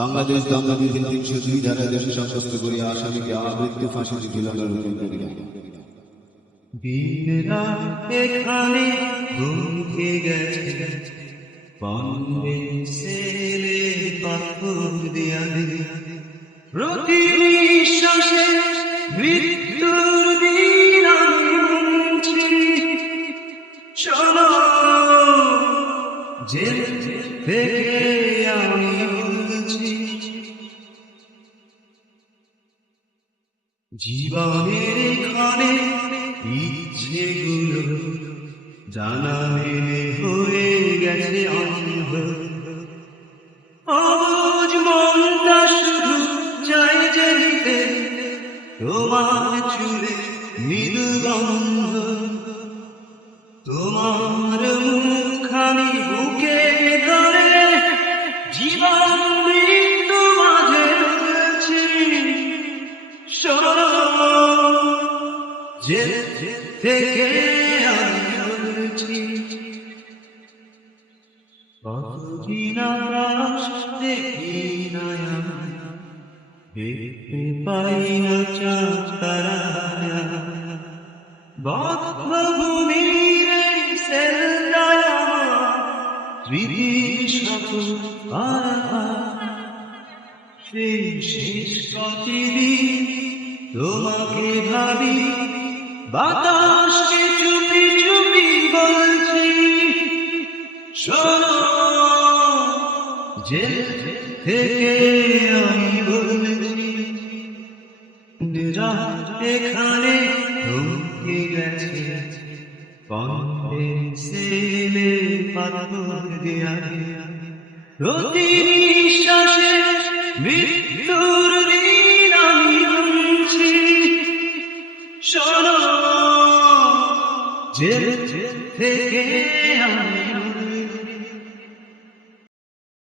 বাংলাদেশ দমনবিধির ৩০২ ধারায় দেশে সাব্যস্ত করিয়া আসামিকে আমৃত্যু ফাঁসিতে ঝুলানোর হুকুম করিয়া দিন রাত এখানে ঘুমকে গেছে বন্দে ছেলে পাথর দিয়া প্রতি নিঃশ্বাসে মৃত্যুর দিন আমি গুনছি। শোনো, জেল থেকে আমি বলছি, জীবনের এখানে ইচ্ছেগুলো জানা মেনে হয়ে গেছে অন্ধ। আজ মনটা শুধু চাই যেতে তোমার চুলে মৃদু গন্ধ, তোমার মুখখানি বুকে ধরে জীবন মৃত্যু মাঝে রয়েছি। শোনো, জেল থেকে আমি বলছি, কতদিন আকাশ দেখি না আমি, দেখতে পাই না চাঁদ তারা, বদ্ধভূমির এই সেলটায় আমার স্মৃতির সকল সেই শেষ কতদিন তোমাকে ভাবি, বাতাসকে চুপি চুপি বলছি। শোনো, জেল থেকে আমি বলছি, রাত এখানে থমকে গেছে বন্দে ছেলে পাথর দেয়া প্রতি নিঃশ্বাসে মৃত্যুর দিন আমি গুনছি। শোনো, জেল থেকে আমি